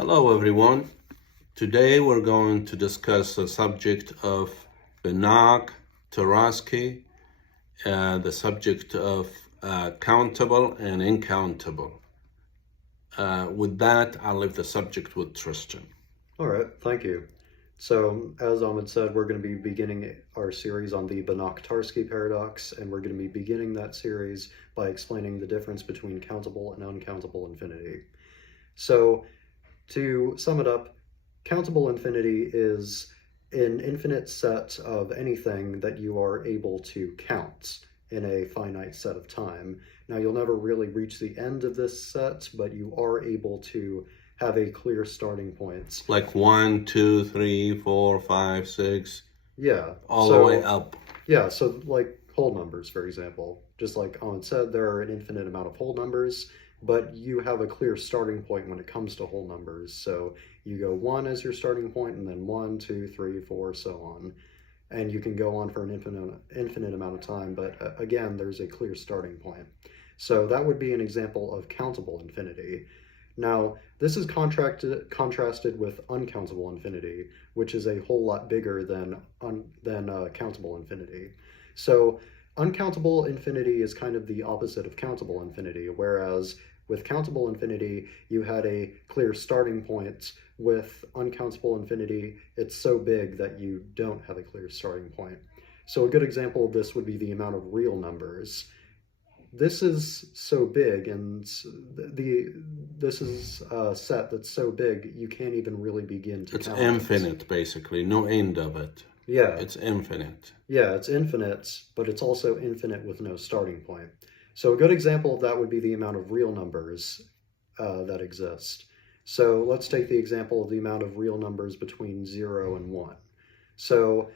Hello everyone. Today we're going to discuss the subject of Banach-Tarski, the subject of countable and uncountable. With that, I'll leave the subject with Tristan. All right, thank you. So, as Ahmed said, we're going to be beginning our series on the Banach-Tarski paradox, and we're going to be beginning that series by explaining the difference between countable and uncountable infinity. So, to sum it up, countable infinity is an infinite set of anything that you are able to count in a finite set of time. Now, you'll never really reach the end of this set, but you are able to have a clear starting point. Like 1, 2, 3, 4, 5, 6. Yeah. All the way up. Yeah, so like whole numbers, for example. Just like Owen said, there are an infinite amount of whole numbers, but you have a clear starting point when it comes to whole numbers. So you go 1 as your starting point, and then 1, 2, 3, 4, so on. And you can go on for an infinite amount of time, but again, there's a clear starting point. So that would be an example of countable infinity. Now, this is contrasted with uncountable infinity, which is a whole lot bigger than countable infinity. So uncountable infinity is kind of the opposite of countable infinity, whereas with countable infinity, you had a clear starting point. With uncountable infinity, it's so big that you don't have a clear starting point. So a good example of this would be the amount of real numbers. This is so big, and this is a set that's so big you can't even really begin to count. It's infinite, basically. No end of it. Yeah. It's infinite. Yeah, it's infinite, but it's also infinite with no starting point. So a good example of that would be the amount of real numbers that exist. So let's take the example of the amount of real numbers between 0 and 1. So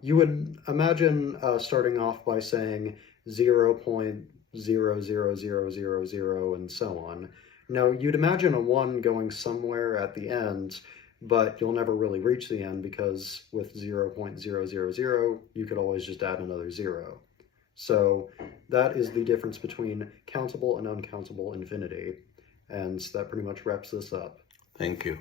you would imagine starting off by saying 0.00000 and so on. Now, you'd imagine a 1 going somewhere at the end, but you'll never really reach the end because with 0.000, you could always just add another 0. So that is the difference between countable and uncountable infinity. And that pretty much wraps this up. Thank you.